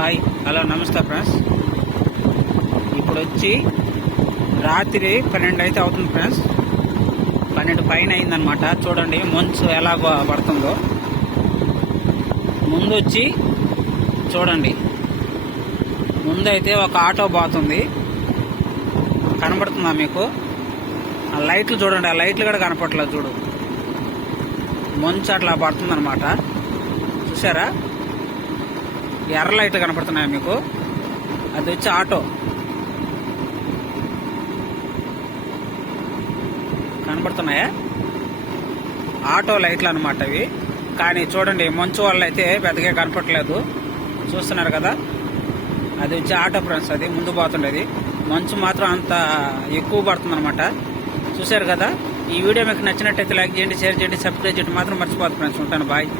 Hi hello నమస్తే friends. ఇప్పుడు వచ్చి రాత్రి 12 అయితే అవుతుంది ఫ్రెండ్స్. 12 పైన అయిందనమాట. చూడండి మంచు ఎలా పడుతుందో. ముందు వచ్చి చూడండి, ముందైతే ఒక ఆటో పోతుంది, కనబడుతుందా మీకు? ఆ లైట్లు చూడండి, ఆ లైట్లు కూడా కనపడలేదు చూడు. మంచు అట్లా పడుతుంది అనమాట. చూసారా, ఎర్ర లైట్లు కనపడుతున్నాయా మీకు? అది వచ్చి ఆటో కనపడుతున్నాయా? ఆటో లైట్లు అనమాట ఇవి. కానీ చూడండి, మంచు వల్ల అయితే పెద్దగా కనపడలేదు. చూస్తున్నారు కదా, అది వచ్చి ఆటో ఫ్రెండ్స్. అది ముందు పోతుండేది. మంచు మాత్రం అంత ఎక్కువ పడుతుంది అనమాట. చూశారు కదా. ఈ వీడియో మీకు నచ్చినట్టయితే లైక్ చేయండి, షేర్ చేయండి, సబ్స్క్రైబ్ చేయడం మాత్రం మర్చిపోదు ఫ్రెండ్స్. ఉంటాను, బాయ్.